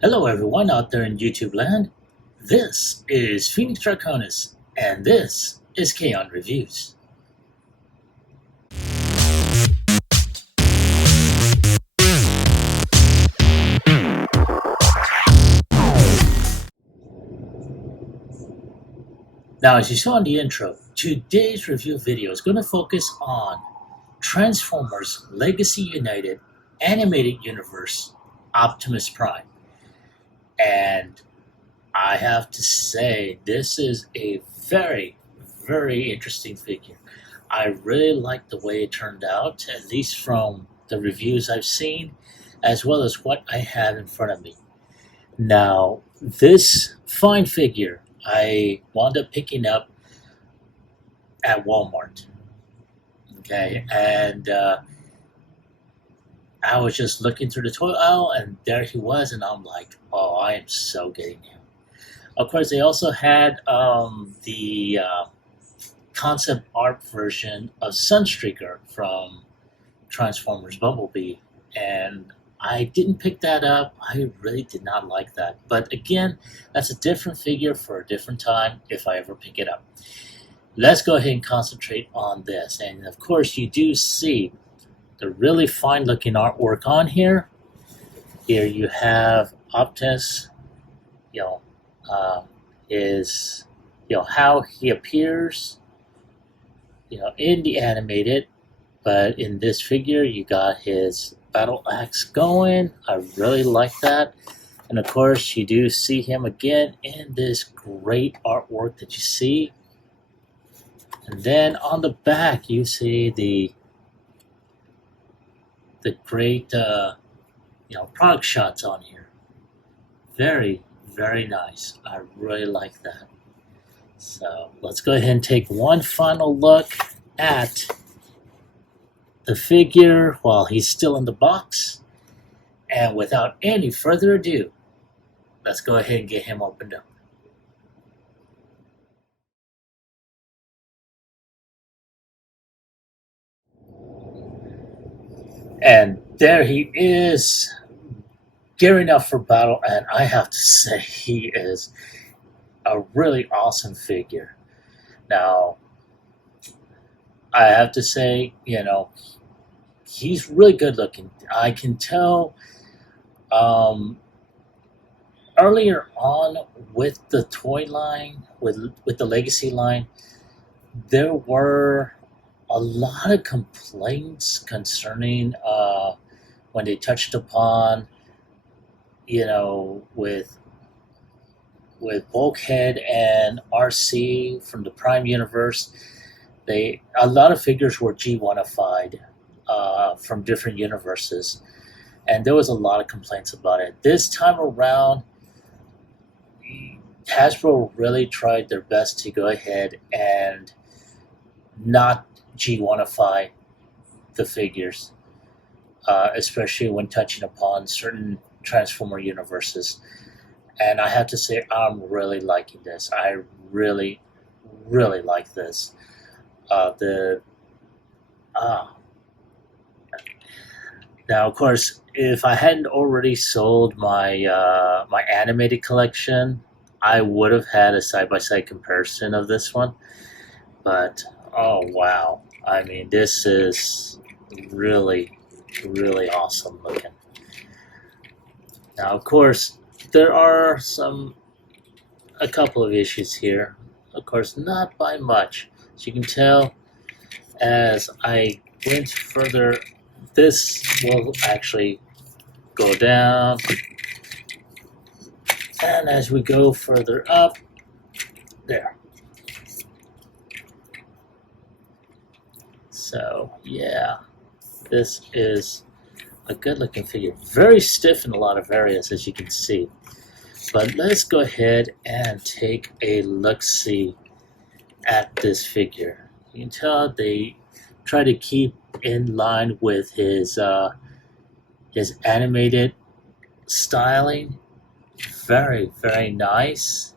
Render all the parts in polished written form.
Hello everyone out there in YouTube land. This is Phoenix Draconis, and this is Kaon Reviews. Now, as you saw in the intro, today's review video is going to focus on Transformers Legacy United Animated Universe Optimus Prime. And I have to say, this is a very, very interesting figure. I really like the way it turned out, at least from the reviews I've seen, as well as what I have in front of me. Now, this fine figure I wound up picking up at Walmart. Okay, and I was just looking through the toy aisle, and there he was, and I'm like, oh, I am so getting him. Of course, they also had the concept art version of Sunstreaker from Transformers Bumblebee, and I didn't pick that up. I really did not like that. But again, that's a different figure for a different time if I ever pick it up. Let's go ahead and concentrate on this. And of course, you do see the really fine looking artwork on here. Here you have Optimus, is how he appears, in the animated, but in this figure you got his battle axe going. I really like that. And of course, you do see him again in this great artwork that you see. And then on the back, you see the great product shots on here. Very, very nice. I really like that. So let's go ahead and take one final look at the figure while he's still in the box. And without any further ado, let's go ahead and get him opened up. And there he is, gearing up for battle, and I have to say, he is a really awesome figure. Now, I have to say, he's really good looking. I can tell earlier on with the toy line, with the Legacy line, there were a lot of complaints concerning when they touched upon, with Bulkhead and RC from the Prime universe. A lot of figures were G1ified from different universes, and there was a lot of complaints about it. This time around, Hasbro really tried their best to go ahead and not G1ify the figures, especially when touching upon certain Transformer universes. And I have to say, I'm really liking this. I really, really like this. Now, of course, if I hadn't already sold my my animated collection, I would have had a side-by-side comparison of this one. But oh wow, I mean, this is really, really awesome looking. Now, of course, there are a couple of issues here. Of course, not by much. As you can tell, as I went further, this will actually go down. And as we go further up, there. So, yeah, this is a good looking figure. Very stiff in a lot of areas, as you can see. But let's go ahead and take a look-see at this figure. You can tell they try to keep in line with his animated styling. Very, very nice.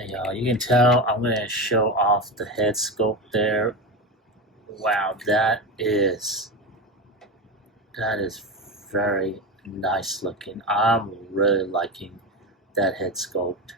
And, you can tell I'm going to show off the head sculpt there wow, that is very nice looking. I'm really liking that head sculpt.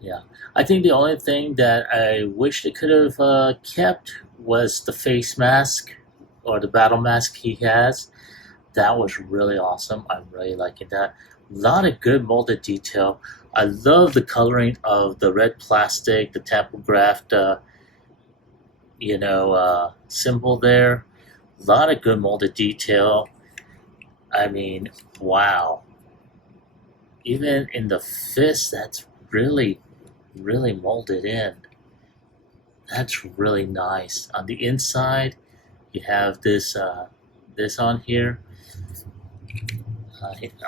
Yeah, I think the only thing that I wish they could have kept was the face mask or the battle mask he has. That was really awesome. I'm really liking that. A lot of good molded detail. I love the coloring of the red plastic, the tampographed, symbol there. A lot of good molded detail. I mean, wow. Even in the fist, that's really, really molded in. That's really nice. On the inside, you have this on here.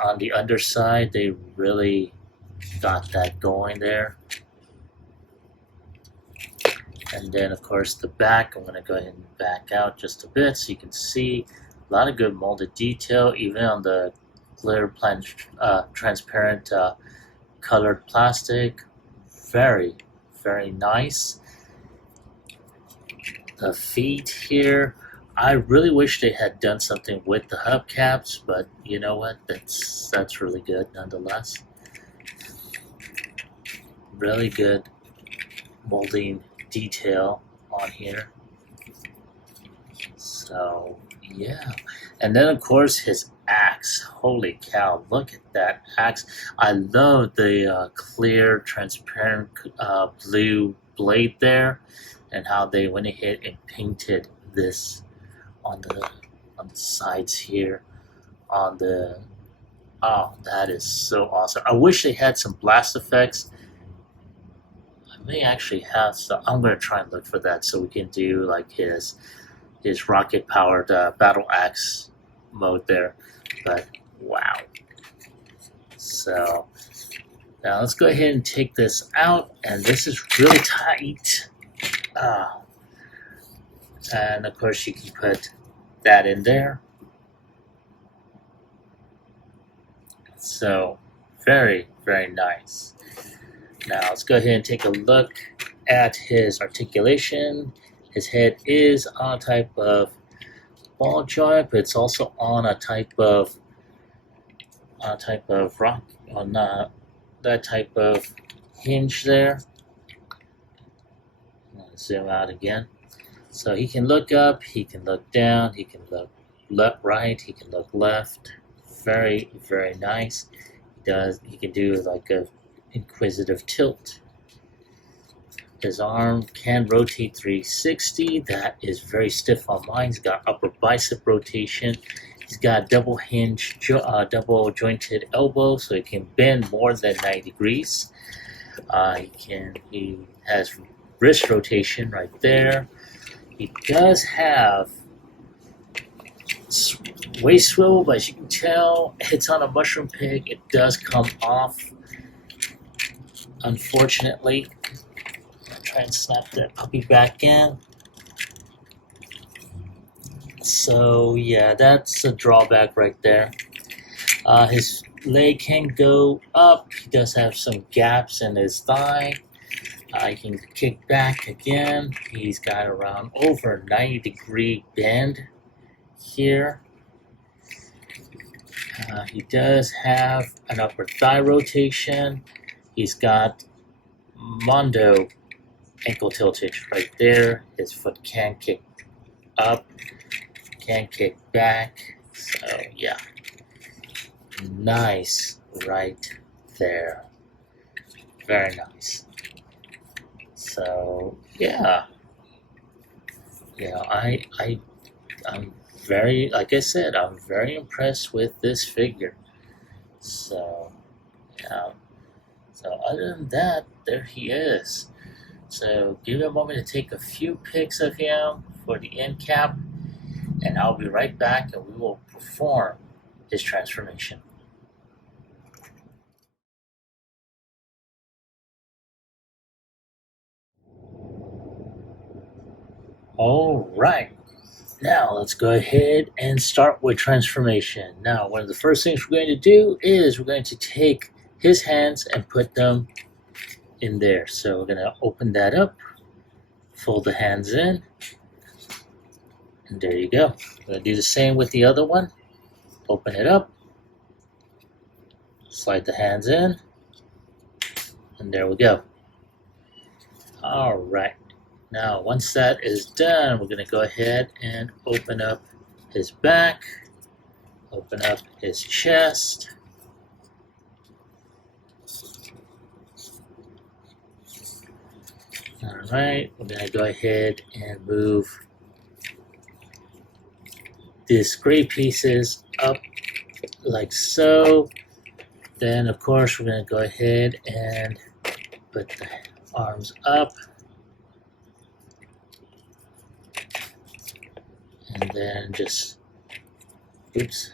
On the underside, they really got that going there. And then, of course, the back, I'm going to go ahead and back out just a bit so you can see a lot of good molded detail, even on the clear, transparent colored plastic. Very, very nice. The feet here, I really wish they had done something with the hubcaps, but you know what? That's really good nonetheless. Really good molding detail on here. So yeah, and then of course his axe. Holy cow! Look at that axe. I love the clear, transparent blue blade there, and how they went ahead and painted this on the sides here. On the Oh, that is so awesome. I wish they had some blast effects. I may actually have some. I'm gonna try and look for that so we can do like his rocket powered battle axe mode there. But wow. So now let's go ahead and take this out, and this is really tight. Uh, and of course you can put that in there. So very, very nice. Now let's go ahead and take a look at his articulation. His head is on a type of ball joint, but it's also on a type of rock, on that type of hinge there. Zoom out again. So he can look up, he can look down, he can look right, he can look left. Very, very nice. He can do like a inquisitive tilt. His arm can rotate 360. That is very stiff on mine. He's got upper bicep rotation. He's got double double jointed elbow, so he can bend more than 90 degrees. He has wrist rotation right there. He does have waist swivel, but as you can tell, it's on a mushroom pig. It does come off, unfortunately. I'll try and snap that puppy back in. So yeah, that's a drawback right there. His leg can go up. He does have some gaps in his thigh. He can kick back again. He's got around over 90-degree bend here. He does have an upper thigh rotation. He's got Mondo ankle tiltage right there. His foot can kick up, can kick back. So yeah, nice right there. Very nice. So yeah, I'm very, like I said, I'm very impressed with this figure. So yeah. So other than that, there he is. So give me a moment to take a few pics of him for the end cap, and I'll be right back and we will perform his transformation. All right. Now let's go ahead and start with transformation. Now, one of the first things we're going to do is we're going to take his hands and put them in there. So we're going to open that up. Fold the hands in. And there you go. I'm going to do the same with the other one. Open it up. Slide the hands in. And there we go. All right. Now, once that is done, we're going to go ahead and open up his back. Open up his chest. All right. We're going to go ahead and move these gray pieces up like so. Then, of course, we're going to go ahead and put the arms up. And then just, oops,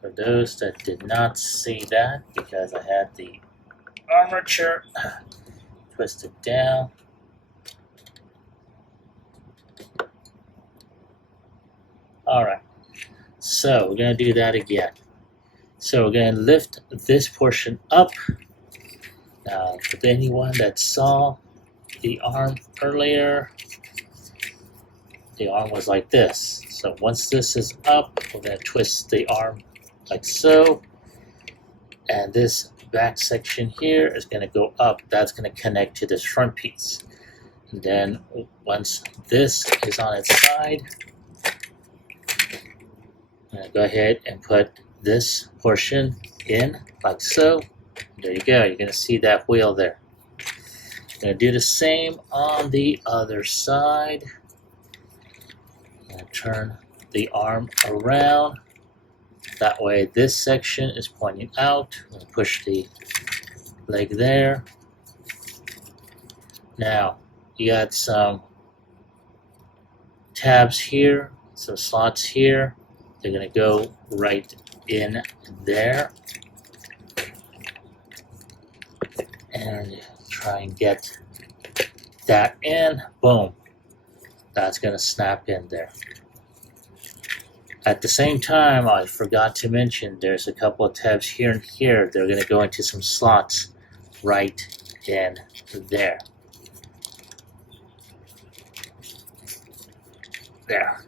for those that did not see that, because I had the armature twisted down. Alright, so we're going to do that again. So we're going to lift this portion up. Now, for anyone that saw the arm earlier, the arm was like this. So once this is up, we're going to twist the arm like so. And this back section here is going to go up. That's going to connect to this front piece. And then once this is on its side, I'm going to go ahead and put this portion in like so. There you go. You're going to see that wheel there. I'm going to do the same on the other side. And turn the arm around. That way this section is pointing out. I'm going to push the leg there. Now, you got some tabs here, some slots here. They're going to go right in there. And try and get that in. Boom. That's going to snap in there. At the same time, I forgot to mention there's a couple of tabs here and here. They're going to go into some slots right in there. There,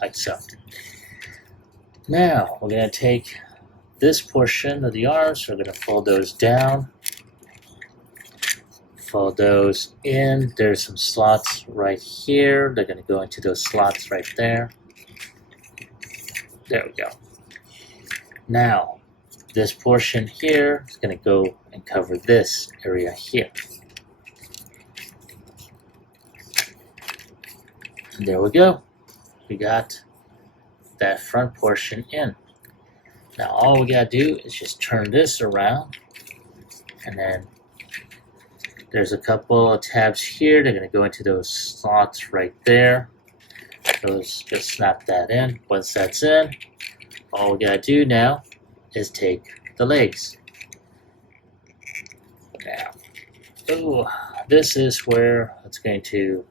like so. Now, we're going to take this portion of the arms, we're going to fold those down. Fold those in. There's some slots right here. They're going to go into those slots right there. There we go. Now, this portion here is going to go and cover this area here. And there we go. We got that front portion in. Now, all we got to do is just turn this around. And then there's a couple of tabs here. They're going to go into those slots right there. Those, just snap that in. Once that's in, all we got to do now is take the legs. Now, ooh, this is where it's going to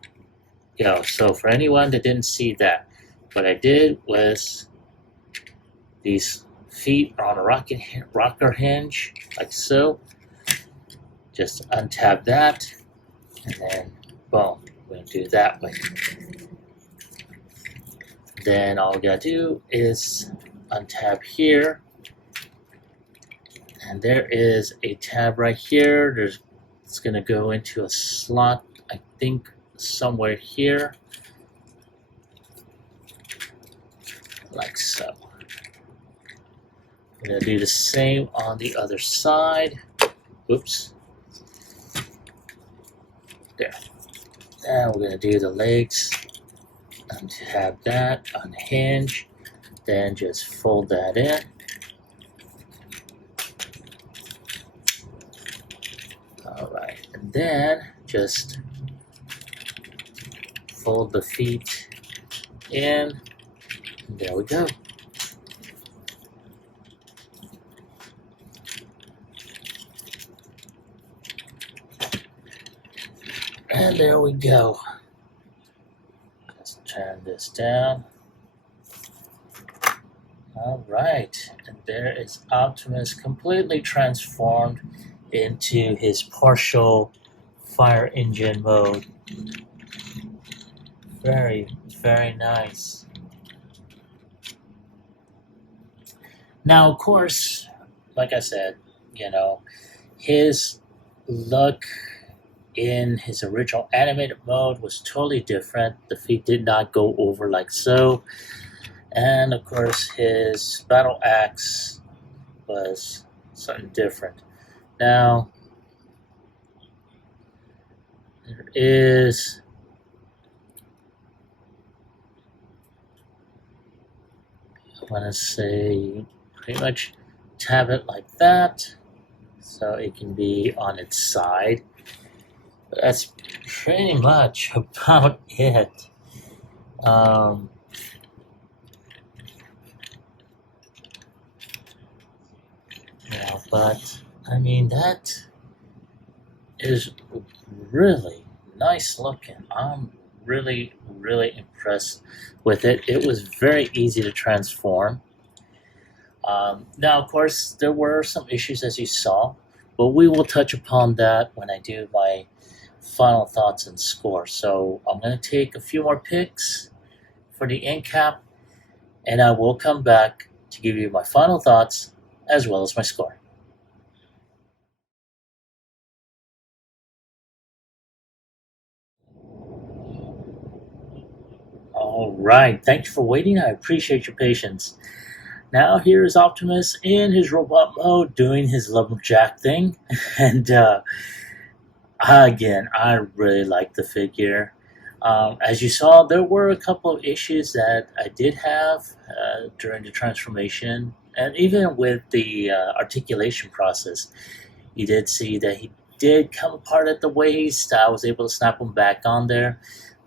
go. So for anyone that didn't see that, what I did was these feet are on a rocker hinge, like so. Just untap that, and then boom, we're going to do it that way. Then all we got to do is untap here, and there is a tab right here. It's going to go into a slot, I think, somewhere here, like so. We're going to do the same on the other side. Oops. There. Now we're going to do the legs. Untap that, unhinge, then just fold that in. Alright, and then just fold the feet in. And there we go. And there we go. Let's turn this down. All right, and there is Optimus completely transformed into his partial fire engine mode. Very, very nice. Now, of course, like I said, his look in his original animated mode was totally different. The feet did not go over like so. And of course, his battle axe was something different. Now, there is I want to say pretty much tab it like that so it can be on its side. But that's pretty much about it. But I mean, that is really nice looking. I'm really, really impressed with it. It was very easy to transform. Now, of course, there were some issues as you saw, but we will touch upon that when I do my final thoughts and score. So I'm going to take a few more picks for the end cap, and I will come back to give you my final thoughts as well as my score. All right, thank you for waiting. I appreciate your patience. Now here's Optimus in his robot mode doing his lumberjack thing. And again, I really like the figure. As you saw, there were a couple of issues that I did have during the transformation. And even with the articulation process, you did see that he did come apart at the waist. I was able to snap him back on there.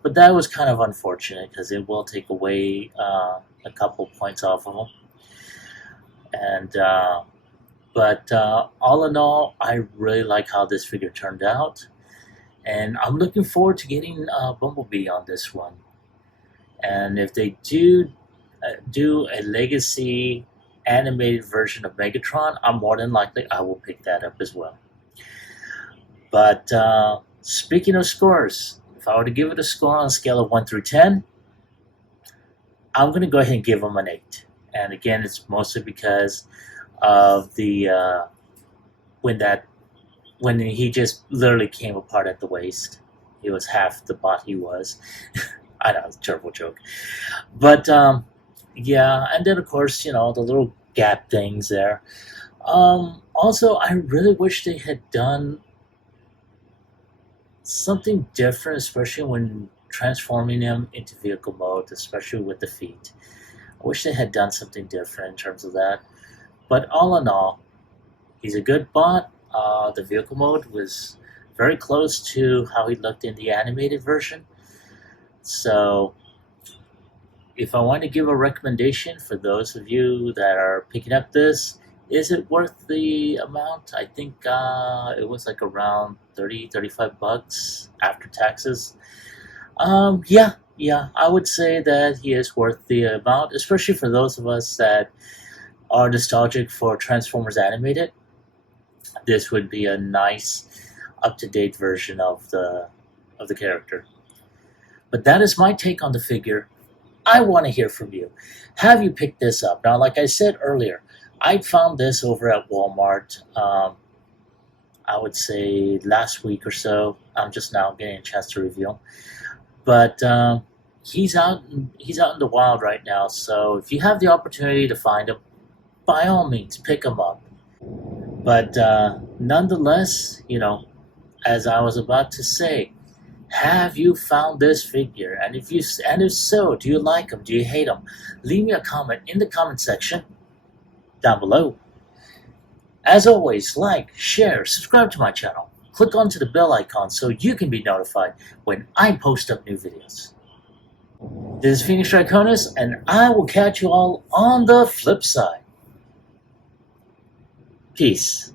But that was kind of unfortunate because it will take away a couple points off of him. And but all in all, I really like how this figure turned out, and I'm looking forward to getting Bumblebee on this one. And if they do a legacy animated version of Megatron, I'm more than likely I will pick that up as well. But speaking of scores, if I were to give it a score on a scale of 1 through 10, I'm going to go ahead and give them an 8. And again, it's mostly because of the when he just literally came apart at the waist. He was half the bot he was. I know, it's a terrible joke. But yeah, and then of course, the little gap things there. Also, I really wish they had done something different, especially when transforming him into vehicle mode, especially with the feet. I wish they had done something different in terms of that. But all in all, he's a good bot. The vehicle mode was very close to how he looked in the animated version. So if I want to give a recommendation for those of you that are picking up this, is it worth the amount? I think it was like around $35 after taxes. Yeah, I would say that he is worth the amount, especially for those of us that are nostalgic for Transformers Animated. This would be a nice, up-to-date version of the character. But that is my take on the figure. I want to hear from you. Have you picked this up? Now, like I said earlier, I found this over at Walmart. I would say last week or so. I'm just now getting a chance to review. But he's out in the wild right now. So if you have the opportunity to find him, by all means, pick him up. But nonetheless, as I was about to say, have you found this figure? And if so, do you like him? Do you hate him? Leave me a comment in the comment section down below. As always, like, share, subscribe to my channel. Click onto the bell icon so you can be notified when I post up new videos. This is Phoenix Draconis, and I will catch you all on the flip side. Peace.